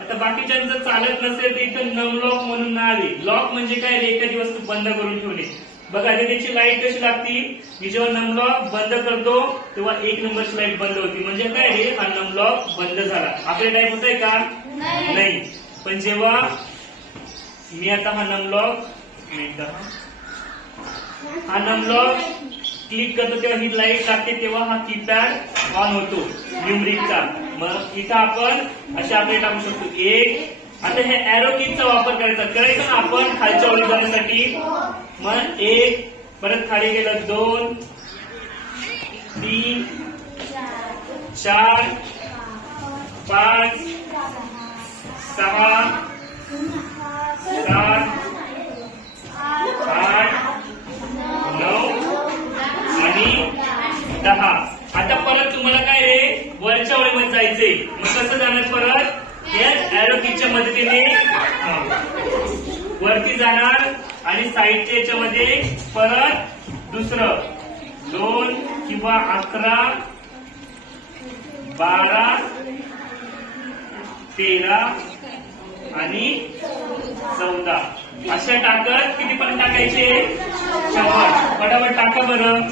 आता बाकीच्यांचं चालत नसेल तर इथं नमलॉक म्हणून नाव आहे. लॉक म्हणजे काय रे, एखादी वस्तू बंद करून ठेवणे. बघा आता त्याची लाईट कशी लागती, मी जेव्हा नमलॉक बंद करतो तेव्हा 1 नंबरची लाईट बंद होती. म्हणजे काय रे, हा नमलॉक बंद झाला. आपल्या टाईप होत आहे का नाही. पण जेव्हा मी आता हा नमलॉक क्लिक करतो तेव्हा ही लाईट लागते, तेव्हा हा कीपॅड ऑन होतो न्यूमरिकचा. मग इथं आपण अशा आपले टाकू शकतो 1. आता हे एरो कीचा वापर करायचा ना आपण खालच्या ओळी जाण्यासाठी. मग 1, परत खाली गेलं 2, 3, 4, 5, 6, 7, 8, 9 आणि 10. आता परत तुम्हाला काय रे, वरच्या ओळीमध्ये जायचंय. मग कसं जाणार परत, एरो कीच्या मदतीने वरती जाणार आणि साईडच्या याच्यामध्ये परत दुसरं 2 किंवा 11, 12, 13 आणि 14 अशा टाकत किती पण टाकायचे 100. फटाफट टाका बरं.